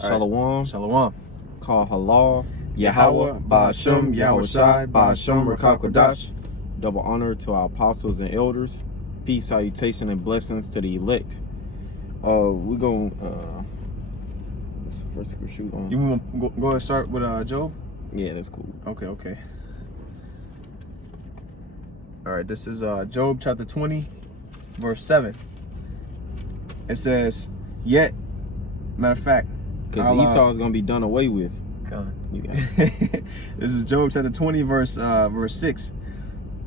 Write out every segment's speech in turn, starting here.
Shalom. Shalom. Call halal. Yahweh, Ba'ashem, Yahushai, Ba'ashem, Rakakodash. Double honor to our apostles and elders. Peace, salutation, and blessings to the elect. We're going this first shoot on. You want to go ahead and start with Job? Yeah, that's cool. Okay. All right, this is Job chapter 20, verse 7. It says, yet, matter of fact, because Esau is going to be done away with. You got it. This is Job chapter 20, verse 6.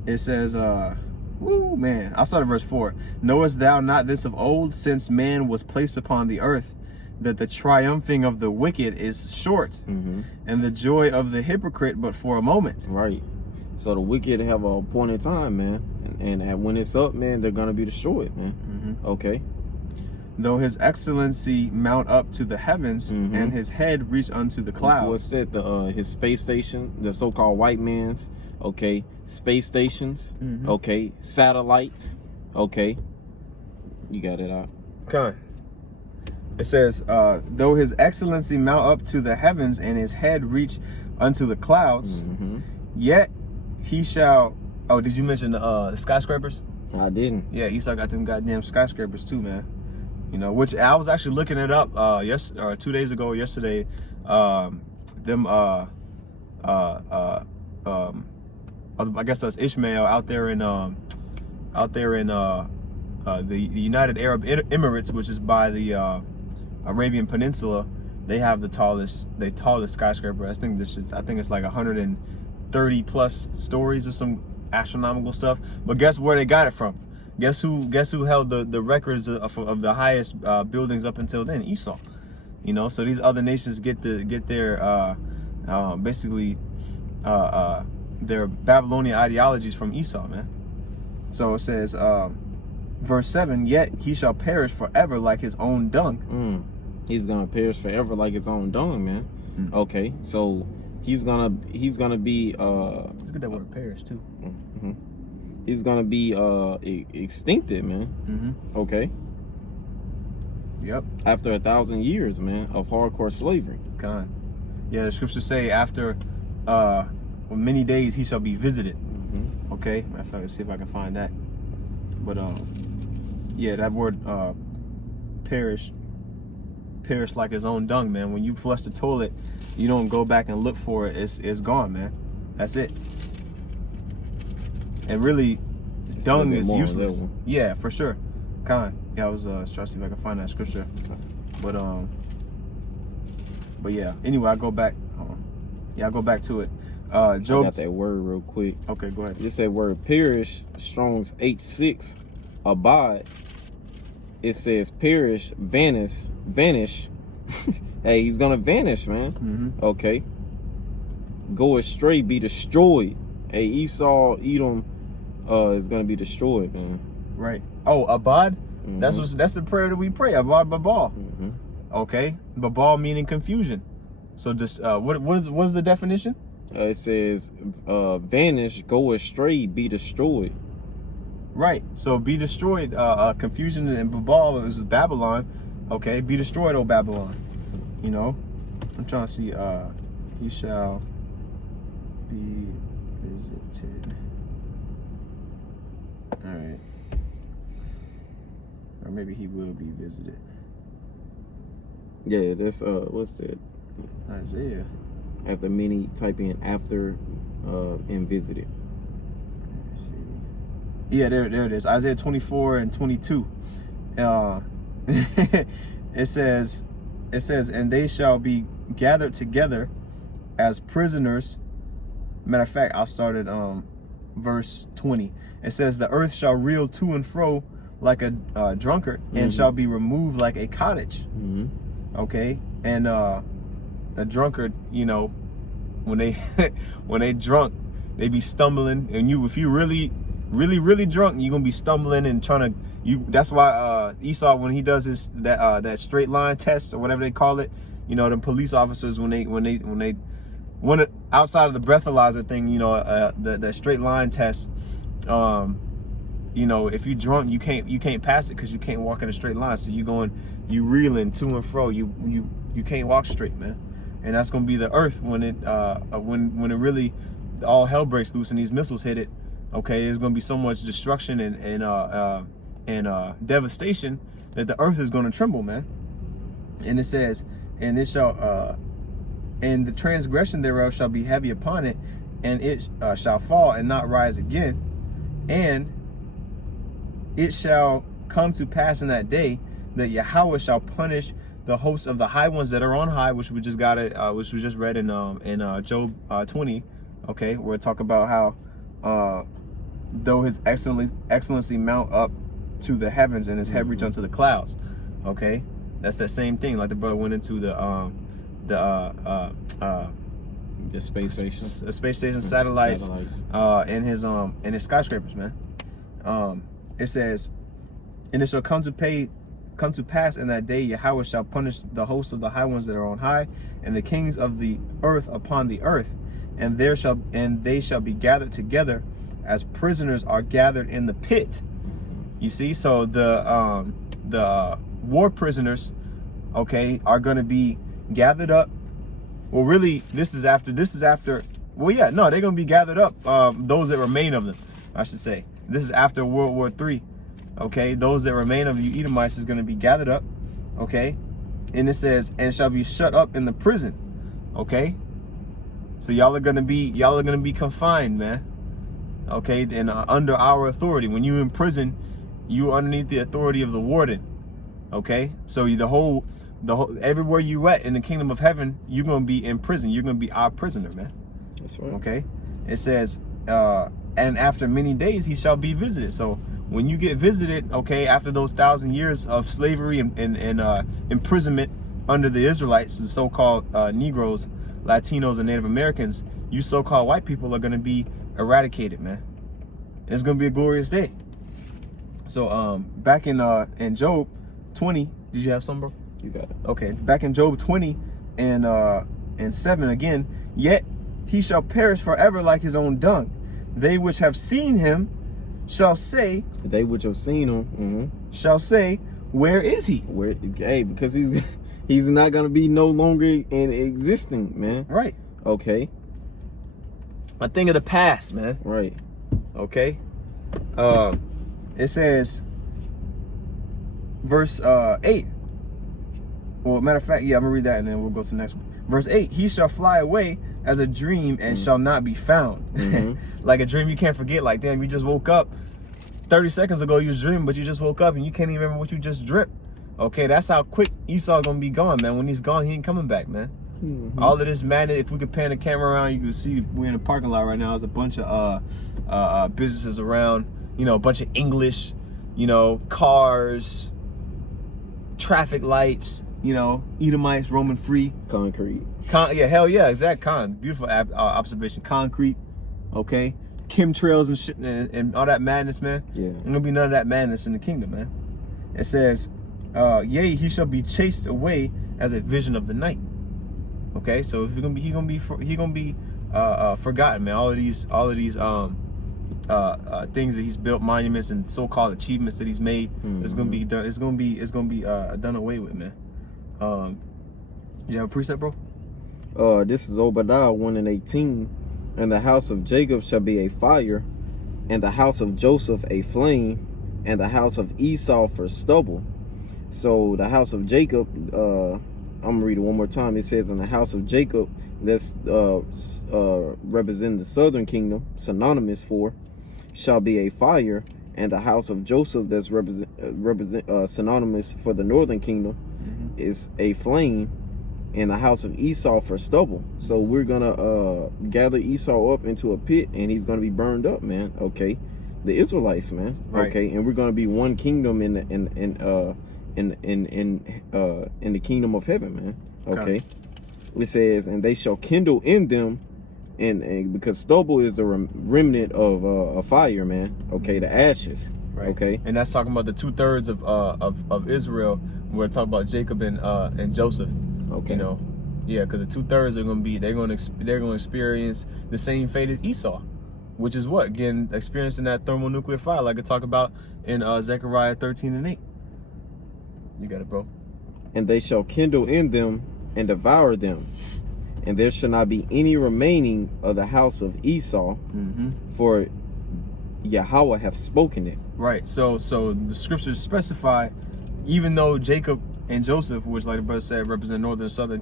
It says, man, I'll start at verse 4. Knowest thou not this of old, since man was placed upon the earth, that the triumphing of the wicked is short, and the joy of the hypocrite but for a moment. Right. So the wicked have a appointed time, man. And when it's up, man, they're going to be destroyed, man. Okay. Though his excellency mount up to the heavens, and his head reach unto the clouds. What's that? His space station, the so-called white man's, okay, space stations, okay, satellites, okay. You got it out. Okay. It says, though his excellency mount up to the heavens, and his head reach unto the clouds, yet he shall... Oh, did you mention the skyscrapers? I didn't. Yeah, Esau got them goddamn skyscrapers too, man. You know, which I was actually looking it up 2 days ago, yesterday. I guess that's Ishmael out there in the United Arab Emirates, which is by the Arabian Peninsula. They have the tallest skyscraper. I think it's like 130 plus stories or some astronomical stuff. But guess where they got it from? Guess who held the records of the highest buildings up until then? Esau. You know, so these other nations get their basically their Babylonian ideologies from Esau, man. So it says, verse 7, yet he shall perish forever like his own dung. He's gonna perish forever like his own dung, man. Okay, so he's gonna be let's get that word perish too. He's gonna be extincted, man. Okay. Yep. After 1,000 years, man, of hardcore slavery. God. Yeah, the scriptures say after many days he shall be visited. Okay. Matter of fact, let's see if I can find that. But yeah, that word perish like his own dung, man. When you flush the toilet, you don't go back and look for it. It's gone, man. That's it. And really, dung is useless. Yeah, for sure. Yeah, I was trying to see if I can find that scripture. But yeah. Anyway, I go back. Yeah, I go back to it. Job. I got that word real quick. Okay, go ahead. Just that word perish, Strong's H6, abide. It says perish, vanish. Hey, he's gonna vanish, man. Okay. Go astray, be destroyed. Hey, Esau, Edom is gonna be destroyed, man. Right. Oh, abad. That's the prayer that we pray. Abad babal. Okay. Babal meaning confusion. So just what is the definition? It says vanish, go astray, be destroyed. Right. So be destroyed. Confusion and babal is Babylon. Okay. Be destroyed, O Babylon. You know. I'm trying to see. He shall be visited. All right. Or maybe he will be visited. Yeah, that's what's that? Isaiah. After many, type in after and visited. Yeah, there it is. Isaiah 24 and 22. It says, and they shall be gathered together as prisoners. Matter of fact, I'll start at verse 20. It says, the earth shall reel to and fro like a drunkard, and shall be removed like a cottage. Okay, and a drunkard, you know, when they drunk, they be stumbling, and if you really drunk, you're gonna be stumbling and trying to that's why Esau, when he does that straight line test or whatever they call it, you know, the police officers when they outside of the breathalyzer thing, you know, the straight line test, you know, if you're drunk, you can't pass it because you can't walk in a straight line. So you reeling to and fro. You You can't walk straight, man. And that's gonna be the earth when it when it really all hell breaks loose and these missiles hit it. Okay, there's gonna be so much destruction and devastation that the earth is gonna tremble, man. And it says, and it shall and the transgression thereof shall be heavy upon it, and it shall fall and not rise again. And it shall come to pass in that day that Yahweh shall punish the hosts of the high ones that are on high, which we just got it, which we just read in Job 20. Okay, where it talk about how though his excellency mount up to the heavens and his head reach unto the clouds. Okay, that's that same thing. Like the brother went into the space station, satellites. And his skyscrapers, man. It says, and it shall come to pass in that day Yahweh shall punish the hosts of the high ones that are on high, and the kings of the earth upon the earth, and they shall be gathered together as prisoners are gathered in the pit. You see, so the war prisoners, okay, are going to be gathered up. Well, really, this is after. Well, yeah, no, they're going to be gathered up. Those that remain of them, I should say. This is after World War III. Okay, those that remain of you Edomites is going to be gathered up. Okay, and it says, and shall be shut up in the prison. Okay, so y'all are gonna be confined, man. Okay, and under our authority. When you in prison, you underneath the authority of the warden. Okay, so the whole everywhere you at in the kingdom of heaven, you're gonna be in prison. You're gonna be our prisoner, man. That's right. Okay, it says, and after many days he shall be visited. So when you get visited, okay, after those 1,000 years of slavery and imprisonment under the Israelites, the so-called Negroes, Latinos, and Native Americans, you so-called white people are going to be eradicated, man. It's going to be a glorious day. So back in Job 20, did you have some, bro? You got it. Okay, back in Job 20 and 7 again, yet he shall perish forever like his own dung. They which have seen him shall say, they which have seen him, shall say, where is he? Where? Hey, because he's not gonna be no longer in existing, man. Right. Okay. A thing of the past, man. Right. Okay. It says, verse 8. Well, matter of fact, yeah, I'm gonna read that and then we'll go to the next one. Verse 8, he shall fly away as a dream and shall not be found. Like a dream you can't forget. Like, damn, you just woke up 30 seconds ago, you was dreaming, but you just woke up and you can't even remember what you just dripped. Okay, that's how quick Esau gonna be gone, man. When he's gone, he ain't coming back, man. All of this madness, if we could pan the camera around, you can see we're in a parking lot right now. There's a bunch of businesses around, you know, a bunch of English, you know, cars, traffic lights, you know, Edomites roaming free. Concrete. Yeah, hell yeah, exact beautiful observation. Concrete, okay, chemtrails and shit and all that madness, man. Yeah, ain't gonna be none of that madness in the kingdom, man. It says, yea, he shall be chased away as a vision of the night. Okay, so if he gonna be forgotten, man. All of these things that he's built, monuments and so-called achievements that he's made, is gonna be done. It's gonna be done away with, man. You have a precept, bro? This is Obadiah 1:18. And the house of Jacob shall be a fire, and the house of Joseph a flame, and the house of Esau for stubble. So the house of Jacob, I'm gonna read it one more time. It says, in the house of Jacob, that's representing the southern kingdom, synonymous for, shall be a fire, and the house of Joseph, that's synonymous for the northern kingdom, is a flame, and the house of Esau for stubble. So we're gonna gather Esau up into a pit, and he's gonna be burned up, man. Okay, the Israelites, man. Right. Okay, and we're gonna be one kingdom in the kingdom of heaven, man. Okay. It says, and they shall kindle in them, and because stubble is the remnant of a fire, man. Okay, the ashes. Right. Okay, and that's talking about the 2/3 of Israel. We're talking about Jacob and Joseph. Okay. You know, yeah, because the 2/3 are gonna be they're gonna experience the same fate as Esau, which is what, again, experiencing that thermonuclear fire, like I talk about in Zechariah 13:8. You got it, bro. And they shall kindle in them and devour them, and there shall not be any remaining of the house of Esau, for Yahweh hath spoken it. Right. So the scriptures specify, even though Jacob and Joseph, which, like the brother said, represent northern and southern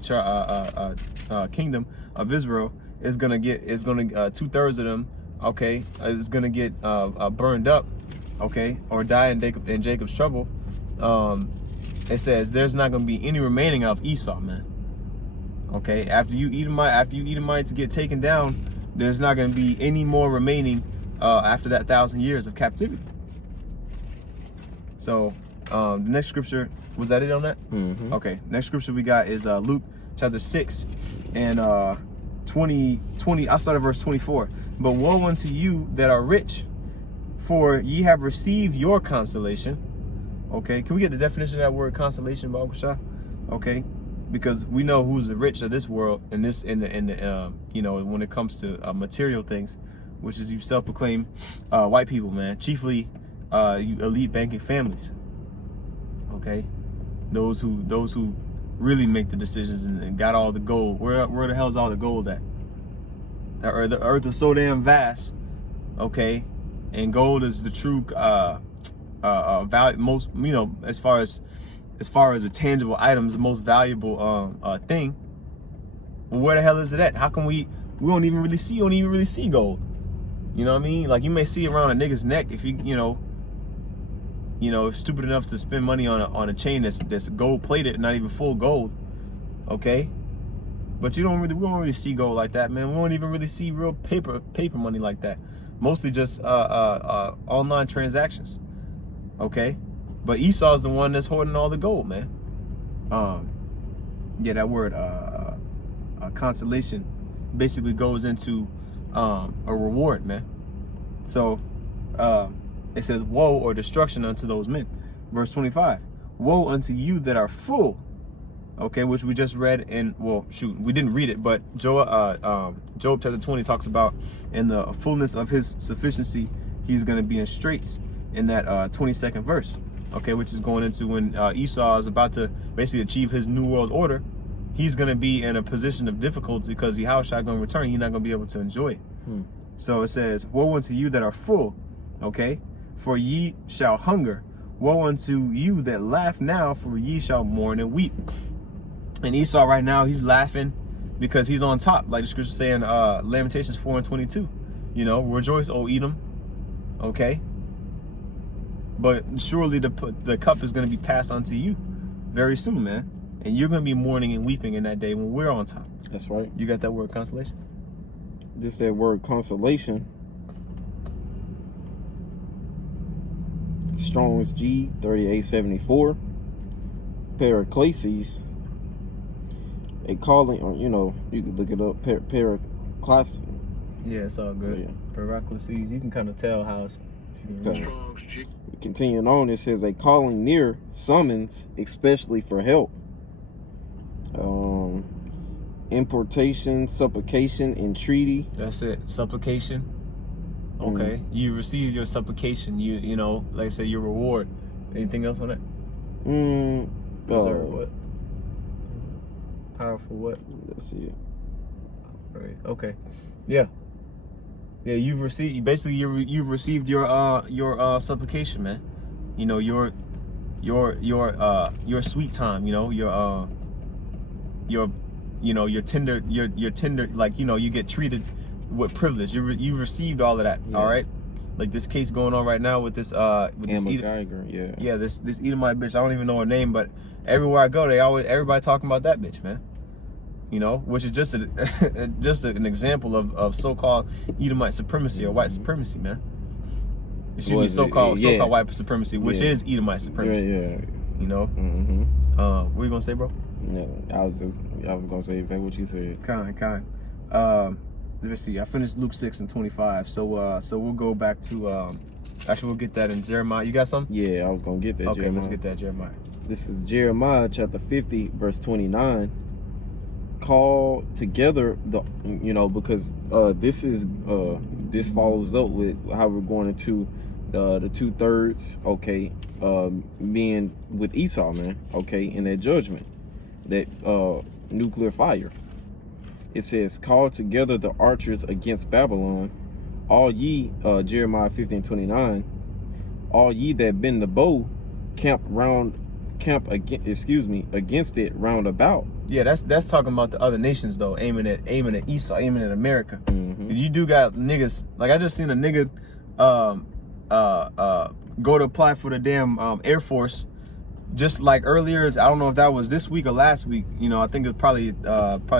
kingdom of Israel, is gonna 2/3 of them, okay, is gonna get burned up, okay, or die in Jacob's trouble. It says there's not gonna be any remaining of Esau, man. Okay, after you Edomites get taken down, there's not gonna be any more remaining after that 1,000 years of captivity. So the next scripture, was that it on that? Okay, next scripture we got is Luke chapter 6 and 20. I started verse 24. But woe unto you that are rich, for ye have received your consolation. Okay, can we get the definition of that word consolation, Baruch Shah? Okay, because we know who's the rich of this world, and this in the you know, when it comes to material things, which is you self-proclaimed white people, man, chiefly you elite banking families. Okay, those who really make the decisions and got all the gold. Where the hell is all the gold at? The earth is so damn vast, okay, and gold is the true value, most, you know, as far as a tangible item, is the most valuable thing. Well, where the hell is it at? How come we don't even really see gold? You know what I mean? Like, you may see it around a nigga's neck if you know, stupid enough to spend money on a chain that's gold plated, not even full gold, okay? But we don't really see gold like that, man. We don't even really see real paper money like that. Mostly just online transactions, okay? But Esau is the one that's hoarding all the gold, man. Yeah, that word consolation basically goes into a reward, man. So it says, woe or destruction unto those men. Verse 25, woe unto you that are full. Okay, which we just read in, well, shoot, we didn't read it, but Job chapter 20 talks about in the fullness of his sufficiency, he's going to be in straits in that 22nd verse. Okay, which is going into when Esau is about to basically achieve his new world order. He's going to be in a position of difficulty because Yahushua going to return. He's not going to be able to enjoy it. So it says, woe unto you that are full, okay, for ye shall hunger. Woe unto you that laugh now, for ye shall mourn and weep. And Esau right now, he's laughing because he's on top, like the scripture saying, Lamentations 4:22. You know, rejoice, O Edom. Okay, but surely the cup is going to be passed unto you very soon, man. And you're going to be mourning and weeping in that day when we're on top. That's right. You got that word consolation? Just that word consolation. Strong's G 3874. Paraclesis. A calling, or you know, you can look it up. Paraclesis. Yeah, it's all good. Yeah. Paraclesis. You can kind of tell how it's. Strong's G. Continuing on, it says a calling near, summons, especially for help. Importation, supplication, entreaty. That's it. Supplication. Okay. You receive your supplication. You know, like I said, your reward. Anything else on that? What? Powerful what? Let's see it. Right. Okay. Yeah. Yeah, you've received received your supplication, man. You know, your sweet time, you know, your tender, like, you know, you get treated with privilege. You received all of that. Yeah. All right. Like this case going on right now with this this Edomite bitch. I don't even know her name, but everywhere I go, everybody talking about that bitch, man. You know, which is just an example of so-called Edomite supremacy or white supremacy, man. It should be so-called white supremacy, which is Edomite supremacy. Yeah. You know. What you gonna say, bro? Yeah, I was gonna say exactly what you said. Kind. Let me see. I finished Luke 6 and 25. So we'll go back to actually we'll get that in Jeremiah. You got something? Yeah, I was gonna get that. Okay, Jeremiah. Let's get that Jeremiah. This is Jeremiah chapter 50, verse 29. Call together the, you know, because this follows up with how we're going into the 2/3, okay, being with Esau, man, okay, in that judgment that nuclear fire. It says, call together the archers against Babylon, all ye, Jeremiah 15:29, all ye that bend the bow, against it round about. Yeah, that's talking about the other nations though, aiming at Esau, aiming at America. You do got niggas, like I just seen a nigga go to apply for the damn Air Force just like earlier. I don't know if that was this week or last week, you know. I think it was probably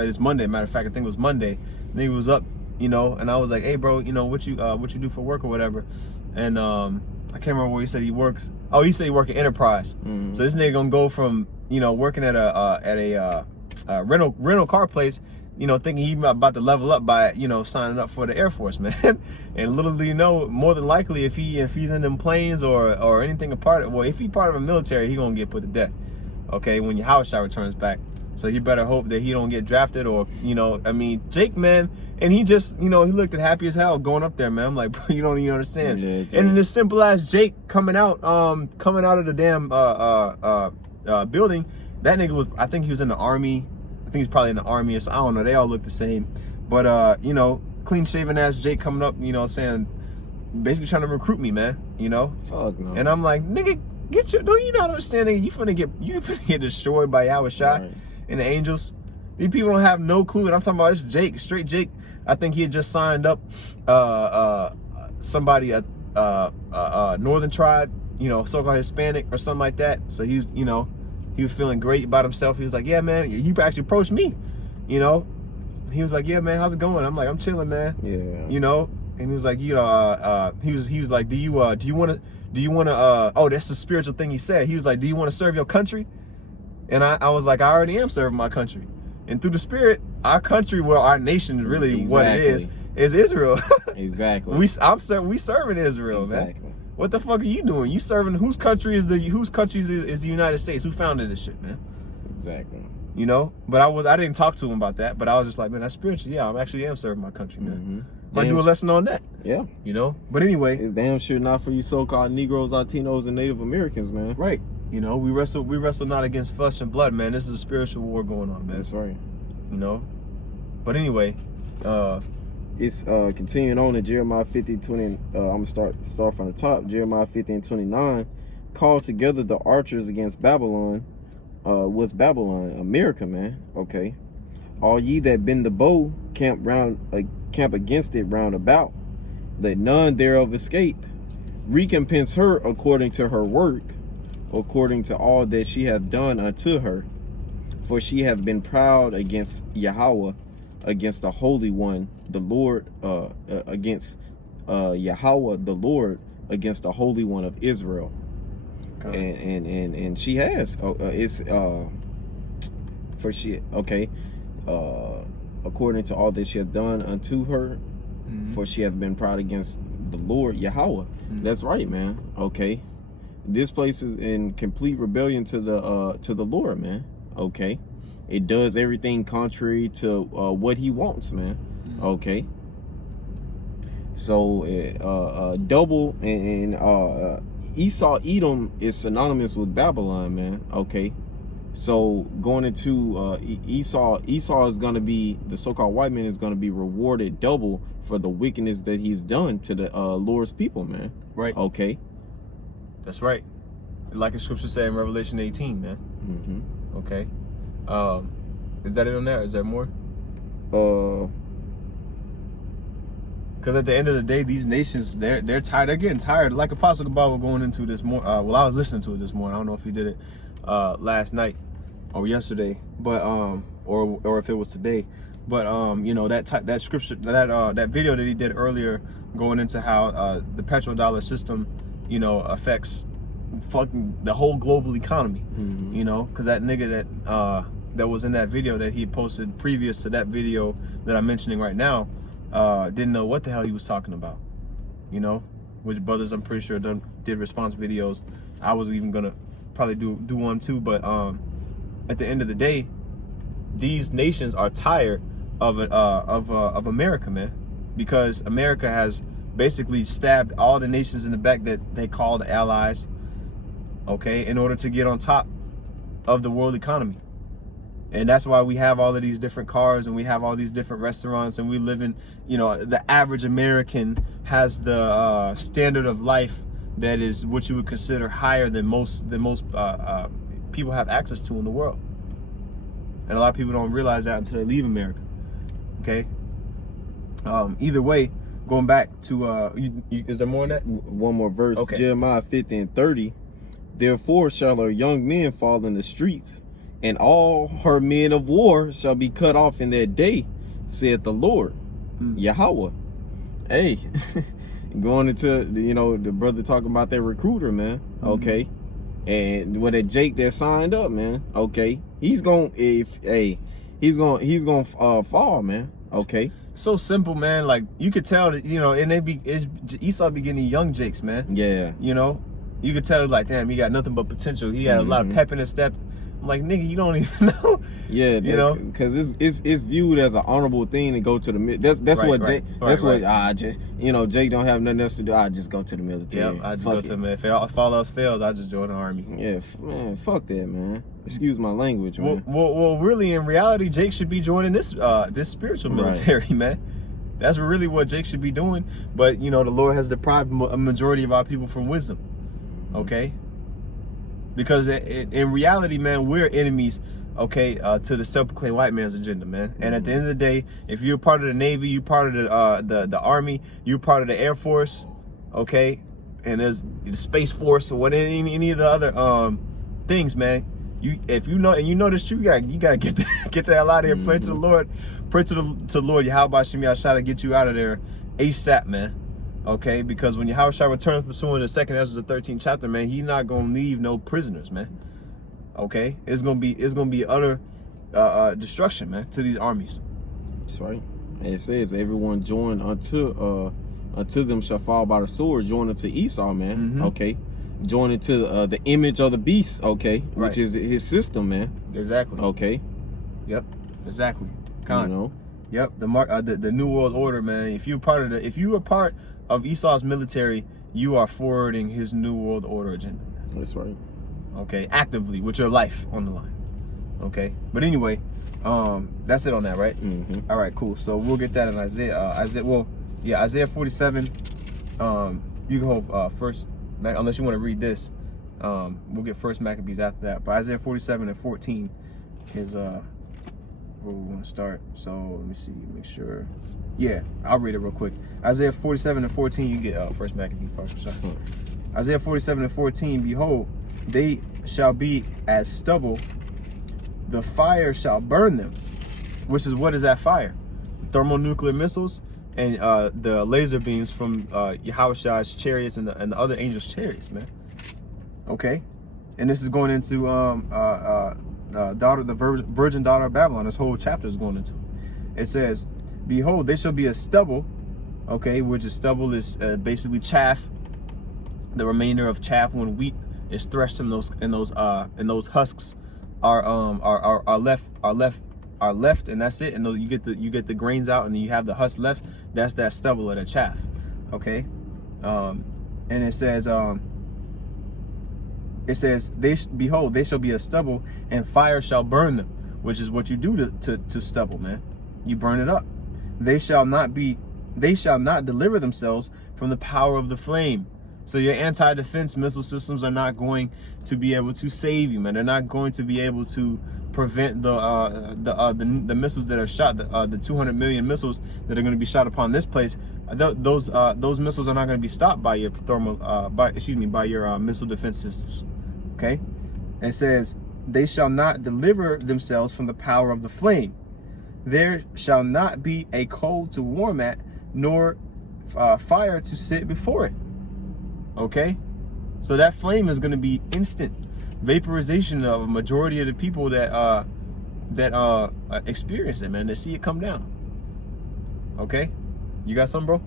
this Monday. Matter of fact, I think it was Monday. Nigga was up, you know, and I was like, hey bro, you know, what you do for work or whatever. And I can't remember where he said he works. Oh, he said he work at Enterprise. So this nigga gonna go from, you know, working at a rental car place, you know, thinking he about to level up by, you know, signing up for the Air Force, man. And little do you know, more than likely, if he's in them planes or anything if he part of a military, he gonna get put to death. Okay, when your house shot returns back. So you better hope that he don't get drafted, or, you know, I mean, Jake, man, and he just, you know, he looked happy as hell going up there, man. I'm like, bro, you don't even understand. Yeah, and then this simple ass Jake coming out of the damn building, that nigga was, I think he was in the Army. I think he's probably in the Army or something. I don't know. They all look the same. But, you know, clean shaven ass Jake coming up, you know, saying, basically trying to recruit me, man, you know? Fuck no. And I'm like, nigga, don't you not understand, nigga? You finna get destroyed by Yahushua. Right. And the angels. These people don't have no clue. And I'm talking about this Jake, straight Jake. I think he had just signed up somebody, northern tribe, you know, so-called Hispanic or something like that. So he's, you know, he was feeling great about himself. He was like, yeah, man, you actually approached me, you know. He was like, yeah, man, how's it going? I'm like, I'm chilling, man. Yeah. You know, and he was like, you know, he was like, do you want to, oh, that's the spiritual thing he said. He was like, do you want to serve your country? And I was like, I already am serving my country. And through the spirit, our country, well, our nation, really what it is Israel. Exactly. We serving Israel, man. What the fuck are you doing? You serving whose country is the United States? Who founded this shit, man? Exactly. You know, but I didn't talk to him about that, but I was just like, man, that's spiritual. Yeah, I am serving my country, man. Might do a lesson on that. Yeah. You know? But anyway, it's damn sure not for you so-called Negroes, Latinos, and Native Americans, man. Right. You know, we wrestle not against flesh and blood, man. This is a spiritual war going on, man. That's right. You know? But anyway, it's continuing on in Jeremiah 15:20. I'm gonna start from the top. Jeremiah 15:29. Call together the archers against Babylon. What's Babylon? America, man. Okay. All ye that bend the bow, camp against it round about. Let none thereof escape. Recompense her according to her work, according to all that she hath done unto her. For she hath been proud against Yahweh, against the Holy One, the Lord, against Yahweh, the Lord, against the Holy One of Israel. Okay. And she has. According to all that she hath done unto her, for she hath been proud against the Lord Yahweh. That's right, man. Okay. This place is in complete rebellion to the Lord, man. Okay. It does everything contrary to what he wants, man. Okay. So double and Esau, Edom is synonymous with Babylon, man. Okay. So going into Esau is going to be, the so-called Whiteman is going to be rewarded double for the wickedness that he's done to the Lord's people, man. Right. Okay. That's right. Like the scripture said in Revelation 18, man. Okay. Is that it on there? Is there more? Because at the end of the day, these nations, they're tired. They're getting tired. Like Apostle Kabbalah going into this more. Well, I was listening to it this morning. I don't know if he did it last night or yesterday, but or if it was today. But you know, that scripture, that video that he did earlier, going into how the petrodollar system, you know, affects fucking the whole global economy. You know, because that nigga that was in that video that he posted previous to that video that I'm mentioning right now, didn't know what the hell he was talking about. You know, which brothers I'm pretty sure did response videos. I was even gonna probably do one too, but at the end of the day, these nations are tired of America, man, because America has basically stabbed all the nations in the back that they called allies, okay, in order to get on top of the world economy. And that's why we have all of these different cars and we have all these different restaurants, and we live in, the average American has the standard of life that is what you would consider higher than most people have access to in the world. And a lot of people don't realize that until they leave America. Okay. Either way, going back to is there more on that? One more verse. Okay. Jeremiah 50:30. Therefore shall her young men fall in the streets, and all her men of war shall be cut off in that day, saith the Lord, Yahweh. Hey, going into the brother talking about that recruiter, man. Okay. And with that Jake that signed up, man. Okay. He's gonna fall, man. Okay. So simple, man. Like, you could tell that, and Esau be getting young Jakes, man. Yeah. You could tell, like, damn, he got nothing but potential. He had a lot of pep in his step. I'm like, nigga, you don't even know. Yeah, because it's viewed as an honorable thing to go to the military. That's right, what Jake. That's what Jake don't have nothing else to do. I just go to the military. Yeah, I just go to the military. If all else fails, I just join the army. Yeah, man, fuck that, man. Excuse my language, man. Well, really, in reality, Jake should be joining this spiritual military, man. That's really what Jake should be doing. But the Lord has deprived a majority of our people from wisdom. Okay. Because in reality, man, we're enemies, okay, to the self-proclaimed white man's agenda, man. And at the end of the day, if you're part of the Navy, you're part of the Army, you're part of the Air Force, okay, and there's the Space Force or any of the other things, man. If you know this truth, you gotta get the hell out of here. Pray to the Lord, pray to the Lord. Yahweh Shem Yahshua to get you out of there ASAP, man. Okay, because when Yahweh returns pursuing the second Ezra, the 13th chapter, man, he's not gonna leave no prisoners, man. Okay, it's gonna be utter destruction, man, to these armies. That's right. And it says everyone joined unto them shall fall by the sword. Join unto Esau, man. Okay, join into the image of the beast. Okay, which is his system, man. Exactly. Okay. Yep. Exactly. Yep. The New World Order, man. If you are part of Esau's military, you are forwarding his New World Order agenda. That's right. Okay, actively with your life on the line. Okay, but anyway, that's it on that, right? All right, cool. So we'll get that in Isaiah. Isaiah 47. You can hold first, unless you want to read this. We'll get First Maccabees after that. But Isaiah 47 and 14 is where we want to start. So let me see, make sure. Yeah, I'll read it real quick. Isaiah 47 and 14, you get First Maccabees. Isaiah 47 and 14, behold, they shall be as stubble, the fire shall burn them. Which is, what is that fire? Thermonuclear missiles and the laser beams from Yahushua's chariots and the other angels' chariots, man. Okay, and this is going into the virgin daughter of Babylon. This whole chapter is going into. It says, behold, they shall be a stubble, okay, which is stubble is basically chaff, the remainder of chaff when wheat is threshed in those husks are left, and that's it. And you get the grains out, and then you have the husk left. That's that stubble or the chaff, okay. And it says behold, they shall be a stubble, and fire shall burn them, which is what you do to stubble, man. You burn it up. They shall not deliver themselves from the power of the flame. So your anti-defense missile systems are not going to be able to save you, man. They're not going to be able to prevent the missiles that are shot, the 200 million missiles that are going to be shot upon this place. Those missiles are not going to be stopped by your by your missile defense systems. Okay, it says they shall not deliver themselves from the power of the flame. There shall not be a coal to warm at, nor fire to sit before it. Okay, so that flame is going to be instant vaporization of a majority of the people that experience it, man. They see it come down. Okay, you got something, bro?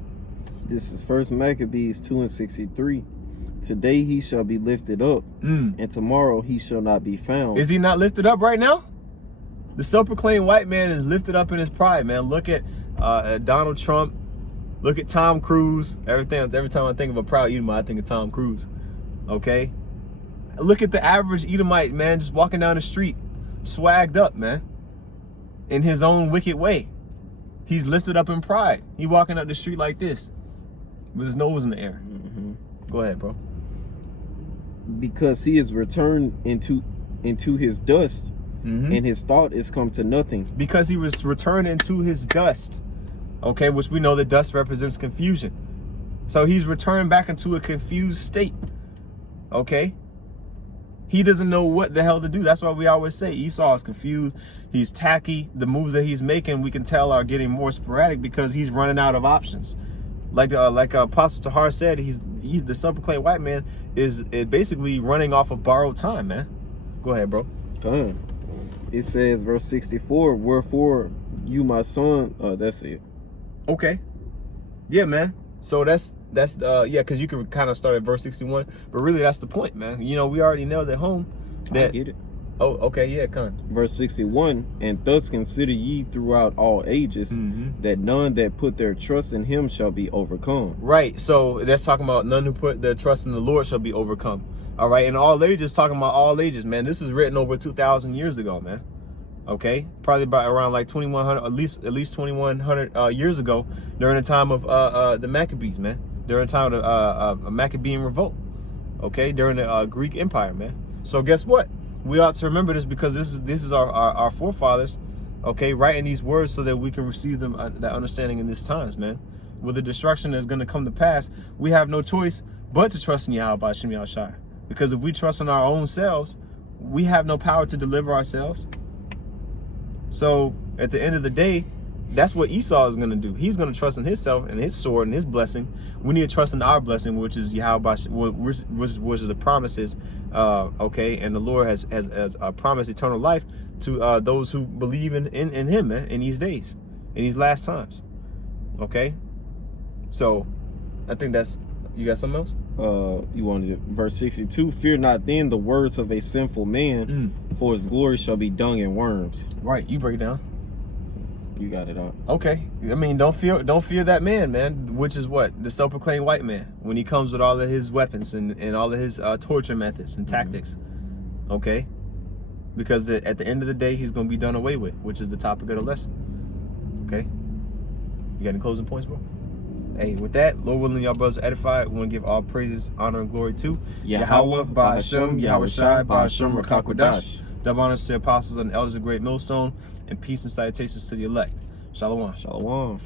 This is First Maccabees 2 and 63. Today he shall be lifted up, and tomorrow he shall not be found. Is he not lifted up right now? The self-proclaimed white man is lifted up in his pride, man. Look at Donald Trump. Look at Tom Cruise. Every time I think of a proud Edomite, I think of Tom Cruise. Okay? Look at the average Edomite, man, just walking down the street. swagged up, man, in his own wicked way. He's lifted up in pride. He walking up the street like this with his nose in the air. Go ahead, bro. Because he is returned into his dust, and his thought is come to nothing. Because he was returned into his dust, okay, which we know that dust represents confusion. So he's returned back into a confused state, okay? He doesn't know what the hell to do. That's why we always say Esau is confused. He's tacky. The moves that he's making, we can tell, are getting more sporadic because he's running out of options. Like Apostle Tahar said, the self-proclaimed white man is basically running off of borrowed time, man. Go ahead, bro. It says, verse 64, wherefore you, my son, that's it. Okay. Yeah, man. So that's yeah, because you can kind of start at verse 61, but really that's the point, man. You know, we already nailed it home. That, I get it. Oh, okay, yeah, come on. Verse 61, and thus consider ye throughout all ages that none that put their trust in him shall be overcome. Right, so that's talking about none who put their trust in the Lord shall be overcome. All right, and all ages, talking about all ages, man. This is written over 2,000 years ago, man. Okay, probably by around like 2,100, at least 2,100 years ago, during the time of the Maccabees, man. During the time of a Maccabean revolt. Okay, during the Greek Empire, man. So guess what? We ought to remember this because this is our forefathers, okay, writing these words so that we can receive them that understanding in these times, man. With the destruction that's going to come to pass, we have no choice but to trust in Yahweh by Shem Yahushua. Because if we trust in our own selves, we have no power to deliver ourselves. So at the end of the day, that's what Esau is going to do. He's going to trust in himself and his sword and his blessing. We need to trust in our blessing, which is Yahweh, which is the promises, okay? And the Lord has promised eternal life to those who believe in him, man, in these days, in these last times, okay? So I think that's, you got something else? You wanted verse 62, fear not then the words of a sinful man, for his glory shall be dung and worms. Right, you break it down. You got it out. Okay, I mean, don't fear that man, which is what? The self-proclaimed white man, when he comes with all of his weapons and all of his torture methods and tactics, okay? Because at the end of the day, he's going to be done away with, which is the topic of the lesson, okay? You got any closing points, bro? Hey, with that, Lord willing, y'all brothers are edified. We want to give all praises, honor, and glory to Yahweh, Ba'ashem, Yahweh Shai, Ba'ashem, Rakakwadash. Double honors to the apostles and elders of Great Millstone, and peace and salutations to the elect. Shalom. Shalom.